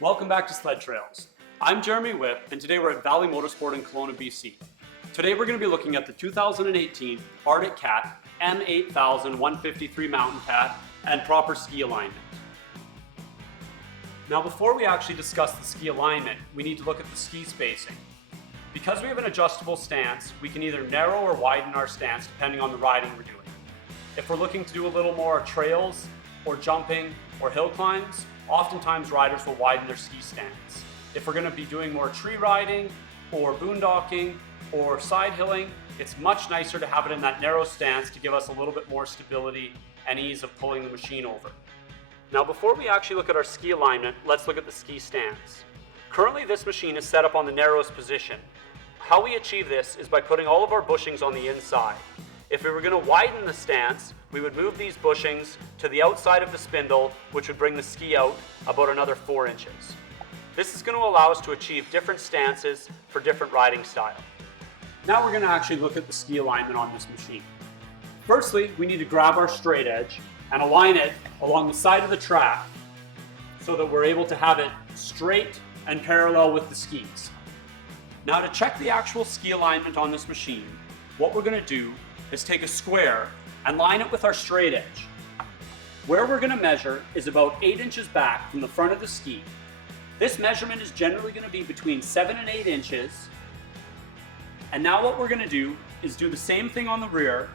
Welcome back to Sled Trails. I'm Jeremy Wipp, and today we're at Valley Motorsport in Kelowna, BC. Today we're going to be looking at the 2018 Arctic Cat M8000 153 Mountain Cat and proper ski alignment. Now before we actually discuss the ski alignment, we need to look at the ski spacing. Because we have an adjustable stance, we can either narrow or widen our stance depending on the riding we're doing. If we're looking to do a little more trails or jumping or hill climbs, oftentimes riders will widen their ski stance. If we're going to be doing more tree riding or boondocking or side hilling, it's much nicer to have it in that narrow stance to give us a little bit more stability and ease of pulling the machine over. Now before we actually look at our ski alignment, let's look at the ski stance. Currently this machine is set up on the narrowest position. How we achieve this is by putting all of our bushings on the inside. If we were going to widen the stance, we would move these bushings to the outside of the spindle, which would bring the ski out about another 4 inches. This is going to allow us to achieve different stances for different riding style. Now we're going to actually look at the ski alignment on this machine. Firstly, we need to grab our straight edge and align it along the side of the track so that we're able to have it straight and parallel with the skis. Now to check the actual ski alignment on this machine, what we're going to do is take a square and line it with our straight edge. Where we're going to measure is about 8 inches back from the front of the ski. This measurement is generally going to be between 7 and 8 inches. And now what we're going to do is do the same thing on the rear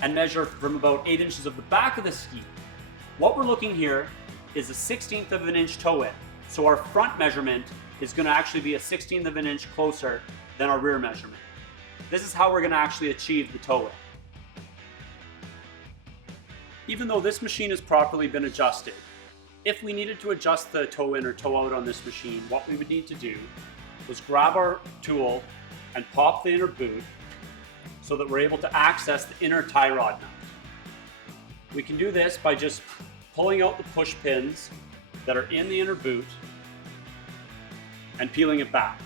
and measure from about 8 inches of the back of the ski. What we're looking here is a 1/16 of an inch toe in. So our front measurement is going to actually be a 1/16 of an inch closer than our rear measurement. This is how we're going to actually achieve the toe in. Even though this machine has properly been adjusted, if we needed to adjust the toe in or toe out on this machine, what we would need to do was grab our tool and pop the inner boot so that we're able to access the inner tie rod nut. We can do this by just pulling out the push pins that are in the inner boot and peeling it back.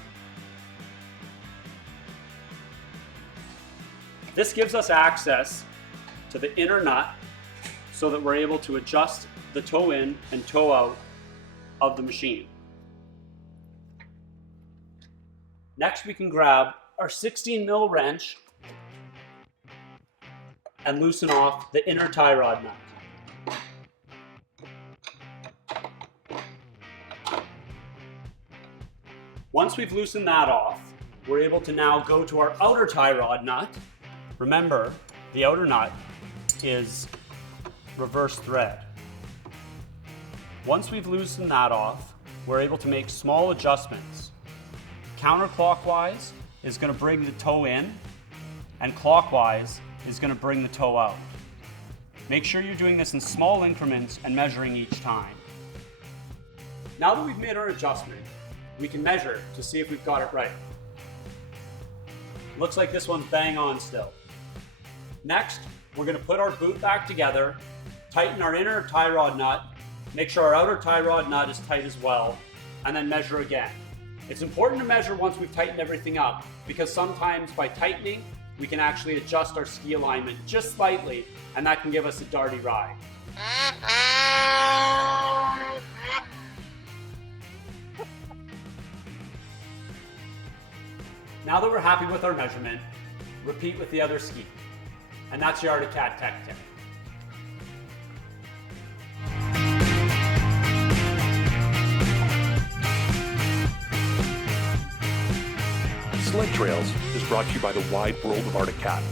This gives us access to the inner nut so that we're able to adjust the toe in and toe out of the machine. Next we can grab our 16mm wrench and loosen off the inner tie rod nut. Once we've loosened that off, we're able to now go to our outer tie rod nut. Remember, the outer nut is reverse thread. Once we've loosened that off, we're able to make small adjustments. Counterclockwise is going to bring the toe in, and clockwise is going to bring the toe out. Make sure you're doing this in small increments and measuring each time. Now that we've made our adjustment, we can measure to see if we've got it right. Looks like this one's bang on still. Next, we're going to put our boot back together, tighten our inner tie rod nut, make sure our outer tie rod nut is tight as well, and then measure again. It's important to measure once we've tightened everything up, because sometimes by tightening, we can actually adjust our ski alignment just slightly, and that can give us a darty ride. Now that we're happy with our measurement, repeat with the other ski. And that's your Arctic Cat tech tip. Sled Trails is brought to you by the wide world of Arctic Cat.